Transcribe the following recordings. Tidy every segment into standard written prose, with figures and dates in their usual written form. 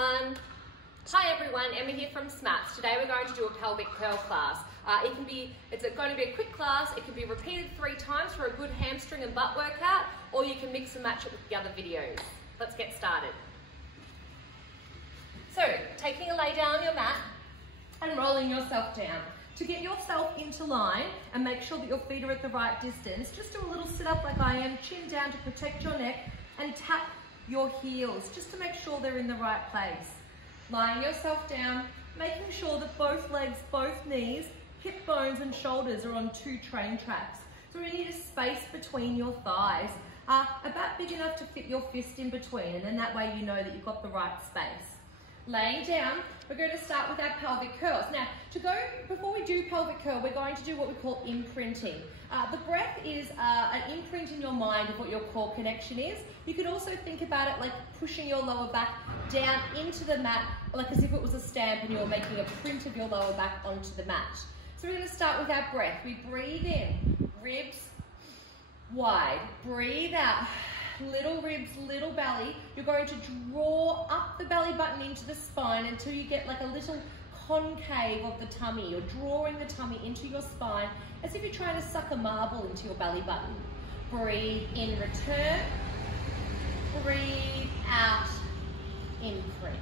Hi everyone, Emma here from SMAPS. Today we're going to do a pelvic curl class. It's going to be a quick class. It can be repeated 3 times for a good hamstring and butt workout, or you can mix and match it with the other videos. Let's get started. So, taking a lay down on your mat and rolling yourself down. To get yourself into line and make sure that your feet are at the right distance, just do a little sit up like I am, chin down to protect your neck, and tap your heels just to make sure they're in the right place. Lying yourself down, making sure that both legs, both knees, hip bones and shoulders are on 2 train tracks. So we need a space between your thighs, about big enough to fit your fist in between, and then that way you know that you've got the right space. Laying down, we're going to start with our pelvic curls. Now, before we do pelvic curl, we're going to do what we call imprinting. The breath is an imprint in your mind of what your core connection is. You could also think about it like pushing your lower back down into the mat, like as if it was a stamp and you were making a print of your lower back onto the mat. So we're going to start with our breath. We breathe in, ribs wide. Breathe out, little ribs, little belly. You're going to draw up the belly button into the spine until you get like a little concave of the tummy. You're drawing the tummy into your spine as if you're trying to suck a marble into your belly button. Breathe in, return. Breathe out, imprint.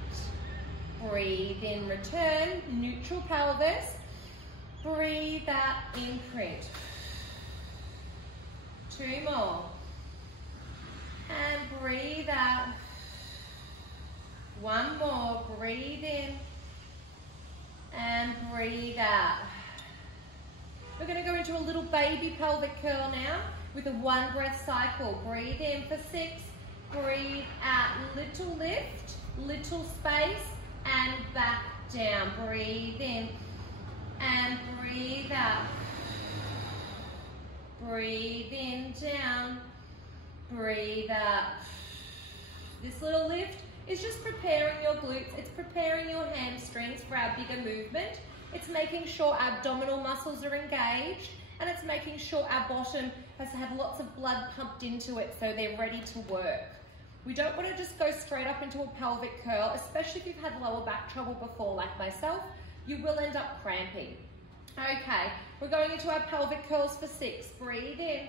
Breathe in, return, neutral pelvis. Breathe out, imprint. 2 more. And breathe out. 1 more. Breathe in. And breathe out. We're going to go into a little baby pelvic curl now with a 1 breath cycle. Breathe in for 6. Breathe out. Little lift, little space, and back down. Breathe in. And breathe out. Breathe in, down. Breathe out. This little lift is just preparing your glutes. It's preparing your hamstrings for our bigger movement. It's making sure our abdominal muscles are engaged, and it's making sure our bottom has to have lots of blood pumped into it so they're ready to work. We don't want to just go straight up into a pelvic curl, especially if you've had lower back trouble before like myself. You will end up cramping. Okay, we're going into our pelvic curls for 6. Breathe in.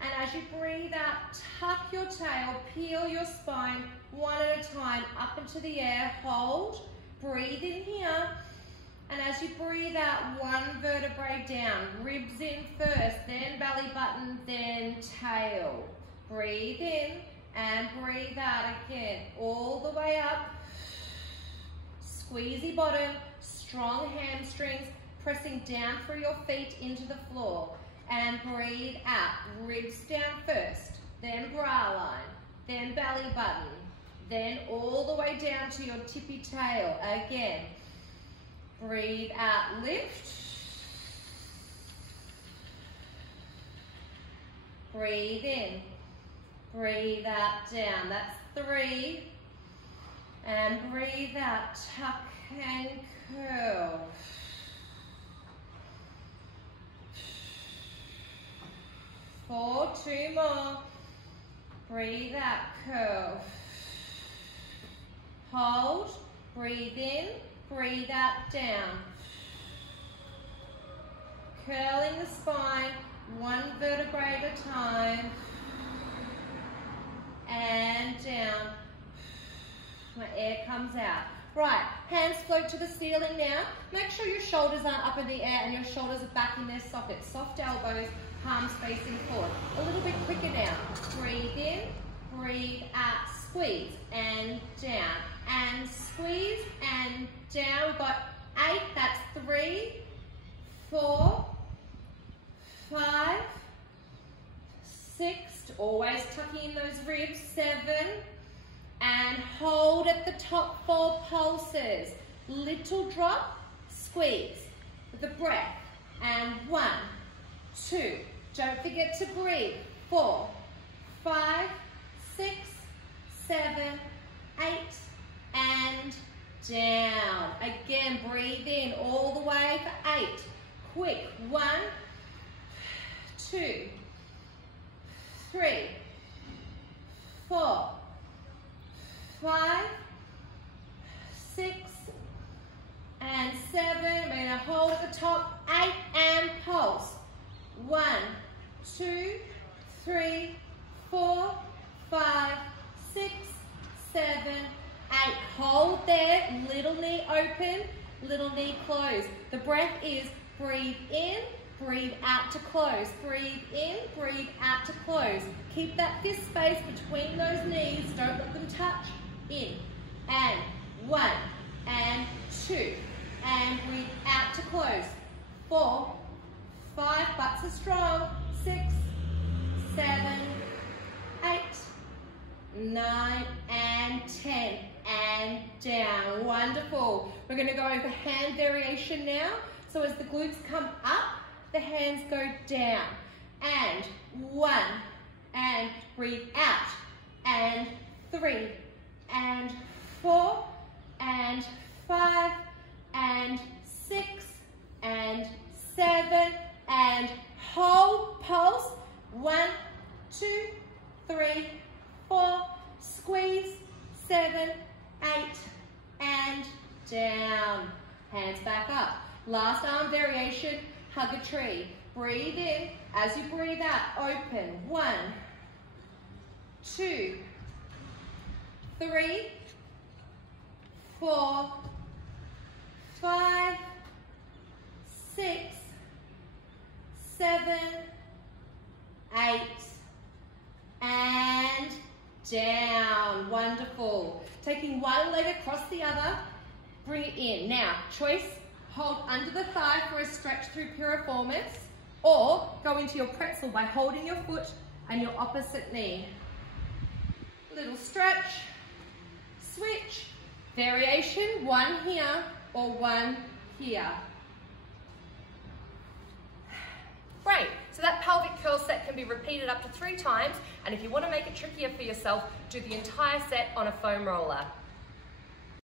And as you breathe out, tuck your tail, peel your spine 1 at a time up into the air. Hold. Breathe in here. And as you breathe out, 1 vertebrae down. Ribs in first, then belly button, then tail. Breathe in and breathe out again. All the way up. Squeezy bottom, strong hamstrings, pressing down through your feet into the floor. And breathe out. Ribs down first, then bra line, then belly button, then all the way down to your tippy tail. Again. Breathe out, lift. Breathe in. Breathe out, down. That's 3. And breathe out, tuck and curl. 4, 2 more. Breathe out, curl. Hold, breathe in, breathe out, down. Curling the spine, 1 vertebrae at a time. And down. My air comes out. Right, hands float to the ceiling now. Make sure your shoulders aren't up in the air and your shoulders are back in their sockets. Soft elbows, palms facing forward. A little bit quicker now. Breathe in, breathe out, squeeze, and down. And squeeze, and down. We've got 8, that's 3, 4, 5, 6, always tucking in those ribs, 7, and hold at the top 4 pulses. Little drop, squeeze with the breath, and 1, 2, don't forget to breathe, 4, 5, 6, 7, 8, and down. Again, breathe in all the way for 8. Quick, 1, 2, 3, 4, 5, 6 and 7. We're going to hold at the top, 8 and pulse. 1, 2, 3, 4, 5, 6, 7, 8. Hold there, little knee open, little knee closed. The breath is breathe in, breathe out to close. Breathe in, breathe out to close. Keep that fist space between those knees. Don't let them touch. In and 1 and 2 and breathe out to close. 4, 5, butts are strong. 6, 7, 8, 9 and 10 and down. Wonderful. We're going to go over hand variation now. So as the glutes come up, the hands go down. And 1 and breathe out. And 3 and 4 and 5 and 6 and 7 and hold, pulse. 1, 2, 3, 4, squeeze, 7, 8 and down. Hands back up. Last arm variation, hug a tree. Breathe in. As you breathe out, open. 1, 2, 3, 4, 5, 6, 7, 8, and down. Wonderful. Taking one leg across the other, bring it in. Now, choice, hold under the thigh for a stretch through piriformis, or go into your pretzel by holding your foot and your opposite knee. Little stretch, switch, variation, 1 here or 1 here. Great, so that pelvic curl set can be repeated up to 3 times, and if you want to make it trickier for yourself, do the entire set on a foam roller.